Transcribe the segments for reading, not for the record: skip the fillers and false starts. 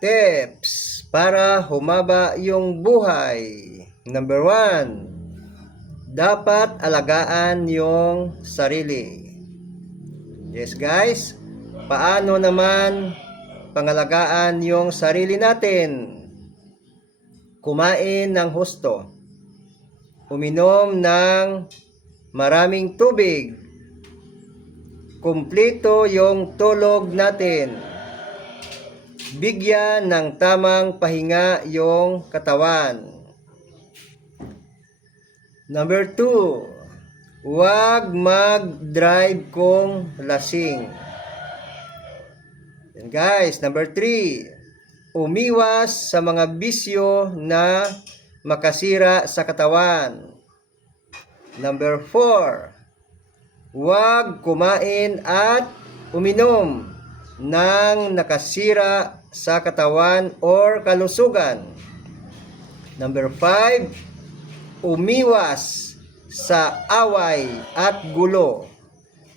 Tips para humaba yung buhay. Number 1, dapat alagaan yung sarili. Yes guys, paano naman pangalagaan yung sarili natin? Kumain ng husto. Uminom ng maraming tubig. Kumpleto yung tulog natin. Bigyan ng tamang pahinga yung katawan. Number 2, huwag mag-drive kung lasing. And guys, number 3, umiwas sa mga bisyo na makasira sa katawan. Number 4, huwag kumain at uminom ng nakasira sa katawan or kalusugan. Number 5, umiwas sa away at gulo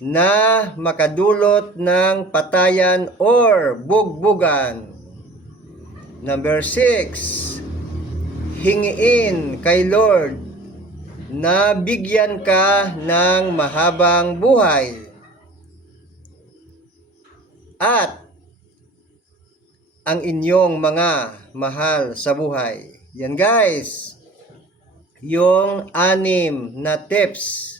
na makadulot ng patayan or bugbugan. Number 6, hingiin kay Lord na bigyan ka ng mahabang buhay at ang inyong mga mahal sa buhay. Yan guys, yung 6 na tips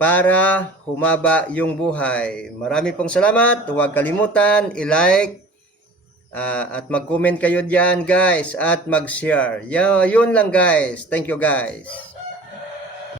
para humaba yung buhay. Marami pong salamat. Huwag kalimutan i-like at mag-comment kayo dyan guys at mag-share. Yun lang guys. Thank you guys.